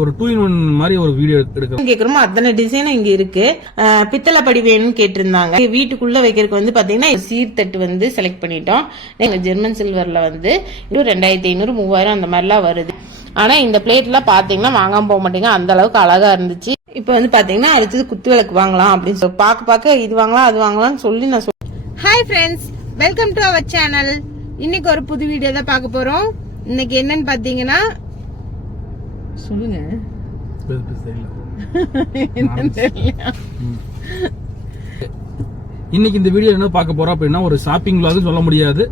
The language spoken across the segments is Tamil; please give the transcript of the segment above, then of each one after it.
ஒரு 2-in-1 மாதிரி ஒரு வீடியோ எடுக்கிறோம். கேக்குறோமோ அத்தனை டிசைனும் இங்க இருக்கு. பித்தளை படி வேணும்னு கேட்டிருந்தாங்க. வீட்டுக்குள்ள வைக்கிறதுக்கு வந்து பாத்தீங்கன்னா சீர்தட்டு வந்து செலக்ட் பண்ணிட்டோம். ஜெர்மன் சில்வர்ல வந்து 2500 3000 அந்த மாதிரிலாம் வருது. ஆனா இந்த பிளேட் எல்லாம் பாத்தீங்கன்னா வாங்காம போக மாட்டீங்க, அந்த அளவுக்கு அழகா இருந்துச்சு. இப்ப வந்து பாத்தீங்கன்னா அடுத்தது குத்து விளக்கு வாங்கலாம் அப்படின்னு சொல்லி பாக்க இது வாங்கலாம் அது வாங்கலாம்னு சொல்லி நான் hi friends, welcome to our channel. இன்னைக்கு ஒரு புது வீடியோ தான் பார்க்க போறோம். இன்னைக்கு என்னன்னு பாத்தீங்கன்னா சொல்லுங்க. இன்னைக்கு இந்த வீடியோ என்ன பார்க்க போறோம் அப்படின்னா ஒரு ஷாப்பிங் vlog சொல்ல முடியாது.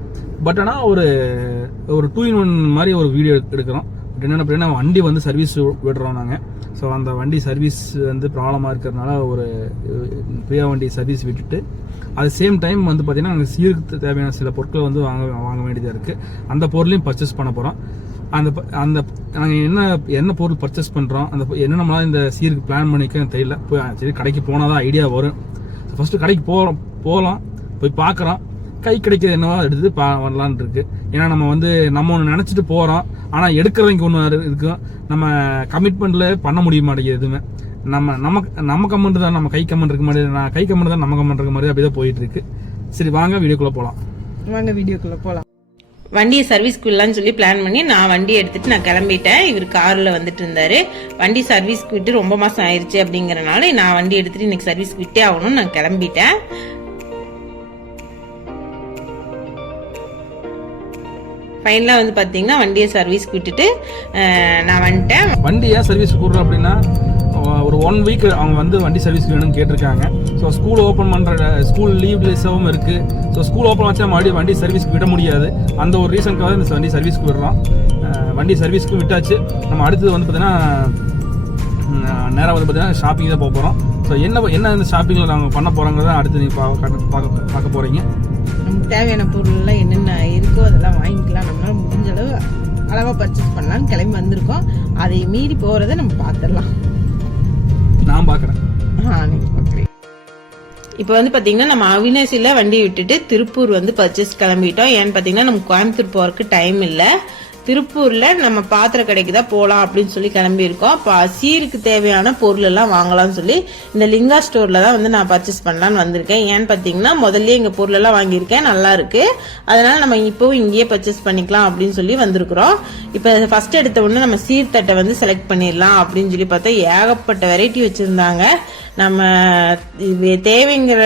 பட் ஆனா ஒரு 2-in-1 மாதிரி ஒரு வீடியோ எடுக்கிறோம். என்னென்ன அப்படின்னா வண்டி வந்து சர்வீஸ் விடுறோம் நாங்க. ஸோ அந்த வண்டி சர்வீஸ் வந்து ப்ராப்ளமாக இருக்கிறதுனால ஒரு பிரியா வண்டி சர்வீஸ் விட்டுட்டு அது சேம் டைம் வந்து பார்த்தீங்கன்னா அங்கே சீருக்கு தேவையான சில பொருட்களை வந்து வாங்க வேண்டியதாக இருக்குது. அந்த பொருளையும் பர்ச்சேஸ் பண்ண போகிறோம். அந்த நாங்கள் என்ன பொருள் பர்ச்சேஸ் பண்ணுறோம், அந்த என்ன நம்மளால இந்த சீருக்கு பிளான் பண்ணிக்க தெரியல. சரி கடைக்கு போனால் தான் ஐடியா வரும். ஃபர்ஸ்ட் கடைக்கு போகலாம், போய் பார்க்குறோம், கை கிடைக்கிறது என்னவோ எடுத்து வரலான் இருக்கு. ஏன்னா நம்ம ஒன்று நினச்சிட்டு போகிறோம், ஆனால் எடுக்கிறவங்க ஒன்று இருக்கும். நம்ம கமிட்மெண்ட்ல பண்ண முடிய மாட்டேங்குது எதுவுமே. நம்ம கமெண்ட் தான், நம்ம கை கமெண்ட் இருக்க மாதிரி, நான் கை கமெண்ட் தான் நம்ம கமெண்ட் இருக்க மாதிரி அப்படிதான் போயிட்டு இருக்கு. சரி வாங்க வீடியோக்குள்ள போகலாம். வண்டியை சர்வீஸ்க்கு விடலான்னு சொல்லி பிளான் பண்ணி நான் வண்டியை எடுத்துட்டு நான் கிளம்பிட்டேன். இவர் கார்ல வந்துட்டு இருந்தாரு. வண்டி சர்வீஸ்க்கு விட்டு ரொம்ப மாசம் ஆயிருச்சு அப்படிங்கறனால நான் வண்டி எடுத்துட்டு இன்னைக்கு சர்வீஸ்க்கு விட்டே ஆகணும்னு நான் கிளம்பிட்டேன். ஃபைனலா வந்து பாத்தீங்கன்னா வண்டியை சர்வீஸ்க்கு விட்டுட்டு நான் வந்துட்டேன். வண்டியை சர்வீஸ் கூடுறோம் அப்படின்னா ஒரு 1 வீக் அவங்க வண்டி சர்வீஸ் வேணும்னு கேட்டிருக்காங்க. ஸோ ஸ்கூல் ஓப்பன் பண்ணுற ஸ்கூல் லீவ் டேஸாகவும் இருக்குது. ஸோ ஸ்கூல் ஓப்பன் வச்சா மறுபடியும் வண்டி சர்வீஸ்க்கு விட முடியாது. அந்த ஒரு ரீசனுக்காக இந்த வண்டி சர்வீஸ்க்கு விடுறோம். வண்டி சர்வீஸ்க்கு விட்டாச்சு. நம்ம அடுத்தது பார்த்தீங்கன்னா நேராக பார்த்தீங்கன்னா ஷாப்பிங் தான் போக போகிறோம். ஸோ என்ன இந்த ஷாப்பிங்கில் நாங்கள் பண்ண போகிறோங்கிறத அடுத்து நீங்கள் பார்க்க போகிறீங்க. நமக்கு தேவையான பொருள்லாம் என்னென்ன இருக்கோ அதெல்லாம் வாங்கிக்கலாம். நம்மளால முடிஞ்ச அளவு அளவாக பர்ச்சேஸ் பண்ணலாம்னு கிளம்பி வந்திருக்கோம். அதை மீறி போகிறத நம்ம பார்த்துடலாம். நான் பார்க்குறேன். இப்போ வந்து பாத்தீங்கன்னா நம்ம அவினாசியில வண்டி விட்டுட்டு திருப்பூர் பர்ச்சேஸ் கிளம்பிட்டோம். ஏன்னு பாத்தீங்கன்னா நமக்கு கோயம்புத்தூர் போறதுக்கு டைம் இல்ல. திருப்பூர்ல நம்ம பாத்திர கடைக்கு தான் போலாம் அப்படின்னு சொல்லி கிளம்பி இருக்கோம். சீருக்கு தேவையான பொருள் எல்லாம் வாங்கலாம்னு சொல்லி இந்த லிங்கா ஸ்டோர்ல தான் நான் பர்ச்சேஸ் பண்ணலான்னு வந்திருக்கேன். ஏன்னு பாத்தீங்கன்னா முதல்ல இங்க பொருள் எல்லாம் வாங்கியிருக்கேன், நல்லா இருக்கு. அதனால நம்ம இப்பவும் இங்கேயே பர்ச்சேஸ் பண்ணிக்கலாம் அப்படின்னு சொல்லி வந்திருக்கிறோம். இப்ப ஃபர்ஸ்ட் எடுத்த உடனே நம்ம சீர்தட்டை செலக்ட் பண்ணிடலாம் அப்படின்னு சொல்லி பார்த்தா ஏகப்பட்ட வெரைட்டி வச்சிருந்தாங்க. நம்ம தேவைங்கிற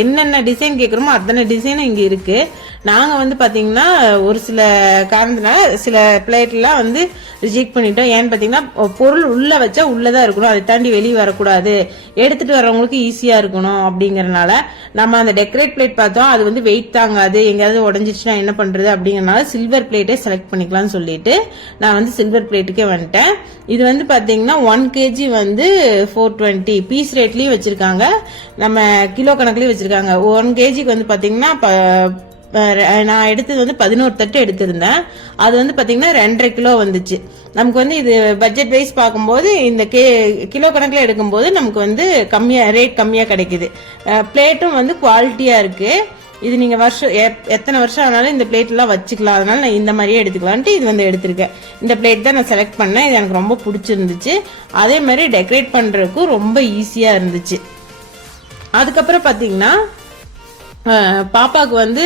என்னென்ன டிசைன் கேட்குறோமோ அத்தனை டிசைனும் இங்க இருக்கு. நாங்க பாத்தீங்கன்னா ஒரு சில காரணத்தினால சில பிளேட்லாம் ரிஜெக்ட் பண்ணிட்டோம். ஏன்னு பாத்தீங்கன்னா பொருள் உள்ள வச்சா உள்ளதான் இருக்கணும், அதை தாண்டி வெளியே வரக்கூடாது, எடுத்துட்டு வர்றவங்களுக்கு ஈஸியா இருக்கணும் அப்படிங்கறதுனால நம்ம அந்த டெக்கரேட் பிளேட் பார்த்தோம். அது வெயிட் தாங்காது, எங்கேயாவது உடஞ்சிச்சுன்னா என்ன பண்றது அப்படிங்கறதுனால சில்வர் பிளேட்டே செலக்ட் பண்ணிக்கலாம்னு சொல்லிட்டு நான் சில்வர் பிளேட்டுக்கே வந்துட்டேன். இது பாத்தீங்கன்னா 1 kg 420 பீஸ் ரேட்லயும் வச்சிருக்காங்க, நம்ம கிலோ கணக்குலயும் வச்சிருக்காங்க. 1 kgக்கு பாத்தீங்கன்னா நான் எடுத்தது 11 தட்டு எடுத்திருந்தேன். அது பாத்தீங்கன்னா 2.5 கிலோ வந்துச்சு. நமக்கு இது பட்ஜெட் வைஸ் பார்க்கும்போது இந்த கிலோ கணக்குல எடுக்கும்போது நமக்கு கம்மியா ரேட் கம்மியா கிடைக்குது. பிளேட்டும் குவாலிட்டியா இருக்கு. இது நீங்க எத்தனை வருஷம் ஆனாலும் இந்த பிளேட் எல்லாம் வச்சுக்கலாம். அதனால நான் இந்த மாதிரியே எடுத்துக்கலான்ட்டு இது எடுத்திருக்கேன். இந்த பிளேட் தான் நான் செலக்ட் பண்ணேன். இது எனக்கு ரொம்ப பிடிச்சிருந்துச்சு. அதே மாதிரி டெக்கரேட் பண்றதுக்கும் ரொம்ப ஈஸியா இருந்துச்சு. அதுக்கப்புறம் பாத்தீங்கன்னா பாப்பாவுக்கு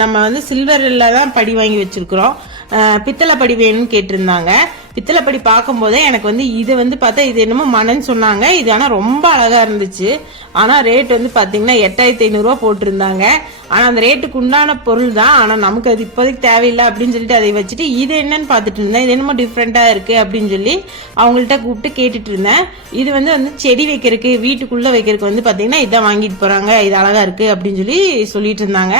நம்ம சில்வர்ல தான் படி வாங்கி வச்சிருக்கிறோம். பித்தளை படி வேணும்னு கேட்டிருந்தாங்க. பித்தளை படி பார்க்கும் போதே எனக்கு இது பார்த்தா இது என்னமோ மனன்னு சொன்னாங்க. இது ஆனா ரொம்ப அழகா இருந்துச்சு. ஆனா ரேட் பாத்தீங்கன்னா 8500 ரூபா போட்டிருந்தாங்க. ஆனா அந்த ரேட்டுக்கு உண்டான பொருள் தான். ஆனா நமக்கு அது இப்போதைக்கு தேவையில்லை அப்படின்னு சொல்லிட்டு அதை வச்சுட்டு இது என்னன்னு பாத்துட்டு இருந்தேன். இது என்னமோ டிஃப்ரெண்டா இருக்கு அப்படின்னு சொல்லி அவங்கள்ட்ட கூப்பிட்டு கேட்டுட்டு இருந்தேன். இது செடி வைக்கிறதுக்கு வீட்டுக்குள்ள வைக்கிறதுக்கு பாத்தீங்கன்னா இதான் வாங்கிட்டு போறாங்க, இது அழகா இருக்கு அப்படின்னு சொல்லிட்டு இருந்தாங்க.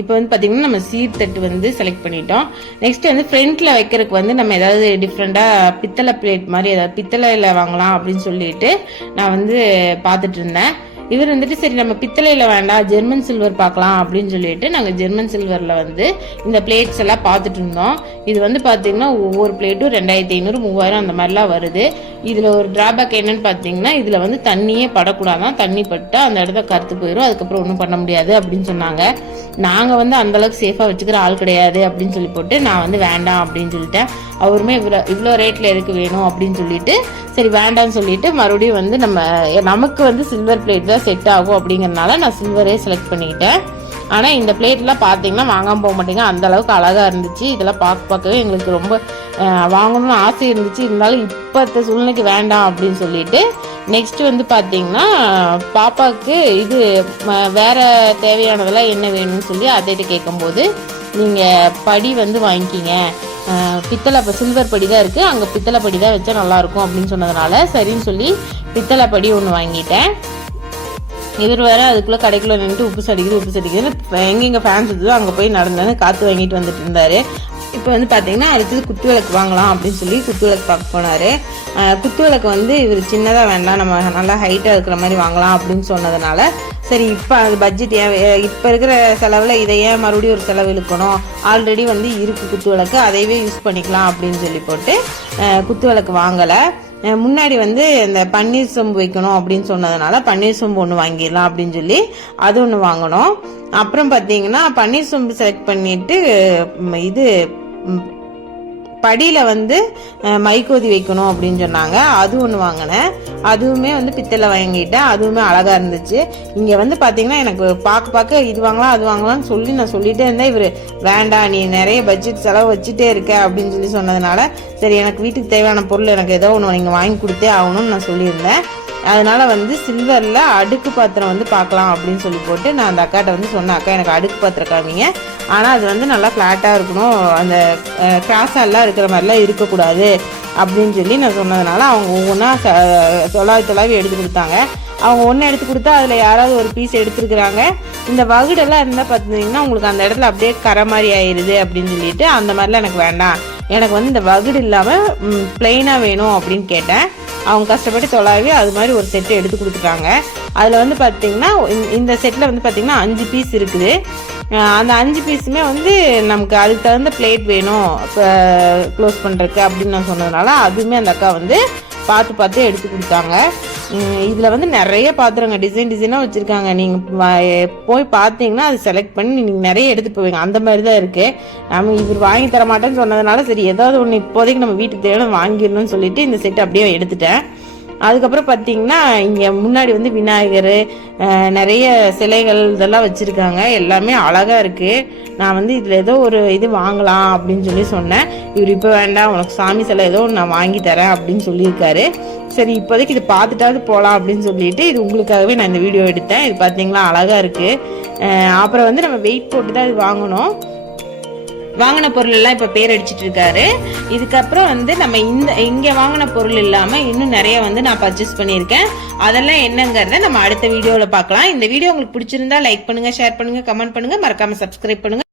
இப்போ பாத்தீங்கன்னா நம்ம சீர்தட்டு செலக்ட் பண்ணிட்டோம். நெக்ஸ்ட் ஃப்ரண்ட்ல வைக்கிறதுக்கு நம்ம ஏதாவது டிஃப்ரெண்டா பித்தளை பிளேட் மாதிரி ஏதாவது பித்தளையில வாங்கலாம் அப்படின்னு சொல்லிட்டு நான் பாத்துட்டு இருந்தேன். இவர் வந்துட்டு சரி நம்ம பித்தளையில வேண்டாம் ஜெர்மன் சில்வர் பார்க்கலாம் அப்படின்னு சொல்லிட்டு நாங்கள் ஜெர்மன் சில்வரில் வந்து இந்த பிளேட்ஸ் எல்லாம் பார்த்துட்டு இருந்தோம். இது வந்து பார்த்தீங்கன்னா ஒவ்வொரு பிளேட்டும் 2500 3000 அந்த மாதிரிலாம் வருது. இதில் ஒரு டிராபேக் என்னன்னு பார்த்தீங்கன்னா இதில் வந்து தண்ணியே படக்கூடாதான், தண்ணி பட்டால் அந்த இடத்த கருத்து போயிடும், அதுக்கப்புறம் ஒன்றும் பண்ண முடியாது அப்படின்னு சொன்னாங்க. நாங்கள் வந்து அந்தளவுக்கு சேஃபாக வச்சுக்கிற ஆள் கிடையாது அப்படின்னு சொல்லி போட்டு நான் வந்து வேண்டாம் அப்படின்னு சொல்லிட்டேன். அவருமே இவ்வளோ ரேட்டில் எதுக்கு வேணும் அப்படின்னு சொல்லிட்டு சரி வேண்டாம்னு சொல்லிட்டு மறுபடியும் வந்து நமக்கு வந்து சில்வர் பிளேட் தான் செட் ஆகும் அப்படிங்கிறதுனால நான் சில்வரே செலக்ட் பண்ணிக்கிட்டேன். ஆனால் இந்த பிளேட்லாம் பார்த்தீங்கன்னா வாங்காமல் போக மாட்டேங்க, அந்த அளவுக்கு அழகாக இருந்துச்சு. இதெல்லாம் பார்க்கவே எங்களுக்கு ரொம்ப வாங்கணும்னு ஆசை இருந்துச்சு. இருந்தாலும் இப்போத்த சூழ்நிலைக்கு வேண்டாம் அப்படின்னு சொல்லிட்டு நெக்ஸ்ட் வந்து பார்த்தீங்கன்னா பாப்பாவுக்கு இது வேற தேவையானதெல்லாம் என்ன வேணும்னு சொல்லி அதைகிட்ட கேட்கும்போது நீங்கள் படி வந்து வாங்கிக்கிங்க, பித்தளை சில்வர் படி தான் இருக்குது, அங்கே பித்தளை படி தான் வச்சா நல்லாயிருக்கும் அப்படின்னு சொன்னதுனால சரின்னு சொல்லி பித்தளை படி ஒன்று வாங்கிட்டேன். இவர் வேற அதுக்குள்ளே கடைக்குள்ளே நின்றுட்டு உப்பு சடிக்குது எங்கெங்கே ஃபேன்ஸ் இருந்ததோ அங்கே போய் நடந்து காற்று வாங்கிட்டு வந்துட்டு இருந்தார். இப்போ வந்து பார்த்தீங்கன்னா அடுத்தது குத்து விளக்கு வாங்கலாம் அப்படின்னு சொல்லி குத்து விளக்கு பார்க்க போனார். குத்து விளக்கு வந்து இவர் சின்னதாக வேண்டாம், நம்ம நல்லா ஹைட்டாக இருக்கிற மாதிரி வாங்கலாம் அப்படின்னு சொன்னதுனால சரி இப்போ அது பட்ஜெட் இப்போ இருக்கிற செலவில் இதை ஏன் மறுபடியும் ஒரு செலவு இழுக்கணும், ஆல்ரெடி வந்து இருக்குது குத்து விளக்கு, அதையவே யூஸ் பண்ணிக்கலாம் அப்படின்னு சொல்லி போட்டு குத்து விளக்கு வாங்கலை. முன்னாடி வந்து இந்த பன்னீர் சொம்பு வைக்கணும் அப்படின்னு சொன்னதுனால பன்னீர் சொம்பு ஒன்று வாங்கிடலாம் அப்படின்னு சொல்லி அது ஒன்று வாங்கினோம். அப்புறம் பார்த்தீங்கன்னா பன்னீர் சொம்பு செலக்ட் பண்ணிட்டு இது படியில் வந்து மைக்கோதி வைக்கணும் அப்படின்னு சொன்னாங்க, அது ஒன்று வாங்கினேன். அதுவுமே வந்து பித்தளை வாங்கிட்டேன், அதுவுமே அழகாக இருந்துச்சு. இங்கே வந்து பார்த்தீங்கன்னா எனக்கு பார்க்க இது வாங்கலாம் அது வாங்கலாம்னு சொல்லி நான் சொல்லிட்டே இருந்தேன். இவர் வேண்டாம் நீ நிறைய பட்ஜெட் செலவு வச்சுட்டே இருக்க அப்படின்னு சொல்லி சொன்னதுனால சரி எனக்கு வீட்டுக்கு தேவையான பொருள் எனக்கு ஏதோ ஒன்று நீங்கள் வாங்கி கொடுத்தே ஆகணும்னு நான் சொல்லியிருந்தேன். அதனால வந்து சில்வரில் அடுக்கு பாத்திரம் வந்து பார்க்கலாம் அப்படின்னு சொல்லி போட்டு நான் அந்த அக்காட்ட வந்து சொன்னேன், அக்கா எனக்கு அடுக்கு பாத்திரம் காமிங்க, ஆனால் அது வந்து நல்லா ஃப்ளாட்டாக இருக்கணும், அந்த கிராஸாலாம் இருக்கிற மாதிரிலாம் இருக்கக்கூடாது அப்படின்னு சொல்லி நான் சொன்னதுனால அவங்க ஒவ்வொன்றா தொலாவி எடுத்து கொடுத்தாங்க. அவங்க ஒன்று எடுத்து கொடுத்தா அதில் யாராவது ஒரு பீஸ் எடுத்துருக்குறாங்க. இந்த வகுடெல்லாம் இருந்தால் பார்த்தீங்கன்னா உங்களுக்கு அந்த இடத்துல அப்படியே கரை மாதிரி ஆயிடுது அப்படின்னு சொல்லிட்டு அந்த மாதிரிலாம் எனக்கு வேண்டாம், எனக்கு வந்து இந்த வகுடு இல்லாமல் பிளெயினாக வேணும் அப்படின்னு கேட்டேன். அவங்க கஷ்டப்பட்டு தொலாவி அது மாதிரி ஒரு செட்டு எடுத்து கொடுத்துட்டாங்க. அதில் வந்து பார்த்தீங்கன்னா இந்த செட்டில் வந்து பார்த்தீங்கன்னா 5 பீஸ் இருக்குது. அந்த 5 பீஸுமே வந்து நமக்கு அதுக்கு தகுந்த பிளேட் வேணும் இப்போ க்ளோஸ் பண்ணுறதுக்கு அப்படின்னு நான் சொன்னதுனால அதுவுமே அந்த அக்கா வந்து பார்த்து எடுத்து கொடுத்தாங்க. இதில் வந்து நிறைய பாத்திரங்க டிசைனாக வச்சுருக்காங்க. நீங்கள் போய் பார்த்தீங்கன்னா அது செலக்ட் பண்ணி நீங்கள் நிறைய எடுத்து போவீங்க, அந்த மாதிரி தான் இருக்குது. நம்ம இவர் வாங்கி தர மாட்டேன்னு சொன்னதுனால சரி ஏதாவது ஒன்று இப்போதைக்கு நம்ம வீட்டுக்கு தேவையான வாங்கிடணும்னு சொல்லிட்டு இந்த செட் அப்படியே எடுத்துட்டேன். அதுக்கப்புறம் பார்த்தீங்கன்னா இங்கே முன்னாடி வந்து விநாயகர் நிறைய சிலைகள் இதெல்லாம் வச்சுருக்காங்க, எல்லாமே அழகாக இருக்குது. நான் வந்து இதில் ஏதோ ஒரு இது வாங்கலாம் அப்படின்னு சொல்லி சொன்னேன். இவர் இப்போ வேண்டாம் உனக்கு சாமி சிலை ஏதோ நான் வாங்கி தரேன் அப்படின்னு சொல்லியிருக்காரு. சரி இப்போதைக்கு இது பார்த்துட்டாவது போகலாம் அப்படின்னு சொல்லிட்டு இது உங்களுக்காகவே நான் இந்த வீடியோ எடுத்தேன். இது பார்த்தீங்களா அழகாக இருக்குது. அப்புறம் வந்து நம்ம வெயிட் போட்டு தான் இது வாங்கணும். வாங்கின பொருள் எல்லாம் இப்போ பேர் அடிச்சிட்டு இருக்காரு. இதுக்கப்புறம் வந்து நம்ம இங்கே வாங்கின பொருள் இல்லாமல் இன்னும் நிறைய வந்து நான் பர்ச்சேஸ் பண்ணியிருக்கேன். அதெல்லாம் என்னங்கிறத நம்ம அடுத்த வீடியோவில் பார்க்கலாம். இந்த வீடியோ உங்களுக்கு பிடிச்சிருந்தா லைக் பண்ணுங்க, ஷேர் பண்ணுங்க, கமெண்ட் பண்ணுங்க, மறக்காம சப்ஸ்கிரைப் பண்ணுங்க.